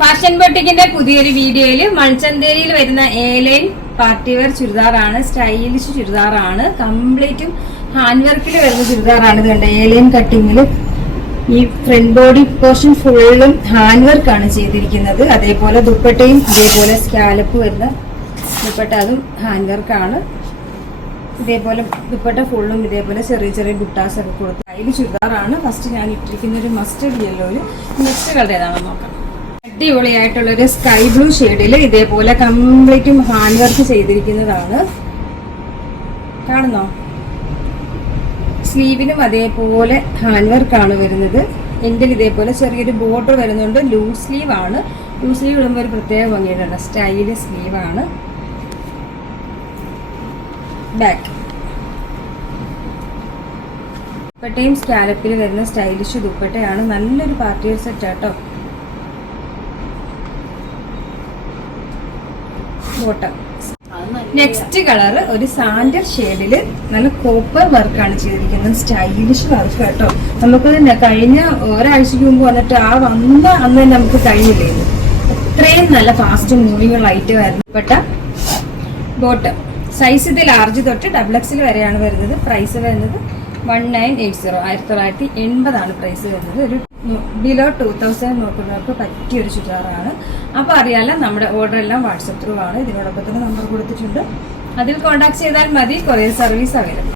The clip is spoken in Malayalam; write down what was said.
ഫാഷൻ ബൊട്ടിക്കിന്റെ പുതിയൊരു വീഡിയോയില് മൺചന്തേരിയിൽ വരുന്ന എ-ലൈൻ പാർട്ടി വെയർ ചുരിദാറാണ്. സ്റ്റൈലിഷ് ചുരിദാറാണ്. കംപ്ലീറ്റും ഹാൻഡ് വർക്കിൽ വരുന്ന ചുരിദാറാണ്. ഇത് കണ്ട എ-ലൈൻ കട്ടിങ്ങില് ഈ ഫ്രണ്ട് ബോഡി പോർഷൻ ഫുള്ളും ഹാൻഡ് വർക്കാണ് ചെയ്തിരിക്കുന്നത്. അതേപോലെ ദുപ്പട്ടയും ഇതേപോലെ സ്കാലപ്പ് വരുന്ന ദുപ്പട്ട, അതും ഹാൻഡ് വർക്കാണ്. ഇതേപോലെ ദുപ്പട്ട ഫുള്ളും ഇതേപോലെ ചെറിയ ചെറിയ ബുട്ടാസ് ഒക്കെ കൊടുത്ത് സ്റ്റൈല് ചുരിദാറാണ്. ഫസ്റ്റ് ഞാൻ ഇട്ടിരിക്കുന്ന ഒരു മസ്റ്റർഡ് യെല്ലോയില്. നെക്സ്റ്റ് കളർ ഏതാണെന്ന് നോക്കാം. അടിപൊളിയായിട്ടുള്ള ഒരു സ്കൈ ബ്ലൂ ഷെയ്ഡിൽ ഇതേപോലെ കംപ്ലീറ്റും ഹാൻഡ് വർക്ക് ചെയ്തിരിക്കുന്നതാണ്. കാണുന്നോ? സ്ലീവിനും അതേപോലെ ഹാൻഡ് വർക്കാണ് വരുന്നത്. എങ്കിൽ ഇതേപോലെ ചെറിയൊരു ബോർഡർ വരുന്നുണ്ട്. ലൂസ് സ്ലീവ് ആണ്. ലൂസ് സ്ലീവ് ഇടുമ്പോൾ ഒരു പ്രത്യേക ഭംഗിയുണ്ട്. സ്റ്റൈല് സ്ലീവ് ആണ്. ബാക്ക് ദുപ്പട്ടയും സ്കാലപ്പിൽ വരുന്ന സ്റ്റൈലിഷ് ദുപ്പട്ടയാണ്. നല്ലൊരു പാർട്ടി വെയർ സെറ്റ് ആട്ടോ. ബോട്ടം. നെക്സ്റ്റ് കളർ ഒരു സാൻഡർ ഷെയ്ഡില് നല്ല കോപ്പർ വർക്കാണ് ചെയ്തിരിക്കുന്നത്. സ്റ്റൈലിഷ് വർക്ക് കേട്ടോ. നമുക്ക് കഴിഞ്ഞ ഒരാഴ്ചക്ക് മുമ്പ് വന്നിട്ട് വന്ന അന്ന് തന്നെ നമുക്ക് കഴിഞ്ഞില്ലേ. അത്രയും നല്ല ഫാസ്റ്റ് മൂവിങ് ലൈറ്റ് വരുന്നപ്പെട്ട ബോട്ടം. സൈസ് ഇത് ലാർജ് തൊട്ട് XXL വരെയാണ് വരുന്നത്. പ്രൈസ് വരുന്നത് 1980, 1980 പ്രൈസ് വരുന്നത്. ഒരു ബിലോ 2000 നോക്കുന്നവർക്ക് പറ്റിയൊരു ചുരിദാറാണ്. അപ്പൊ അറിയാലോ, നമ്മുടെ ഓർഡർ എല്ലാം വാട്സപ്പ് ത്രൂ ആണ്. ഇതിനോടൊപ്പം തന്നെ നമ്പർ കൊടുത്തിട്ടുണ്ട്. അതിൽ കോൺടാക്ട് ചെയ്താൽ മതി. Courier service available.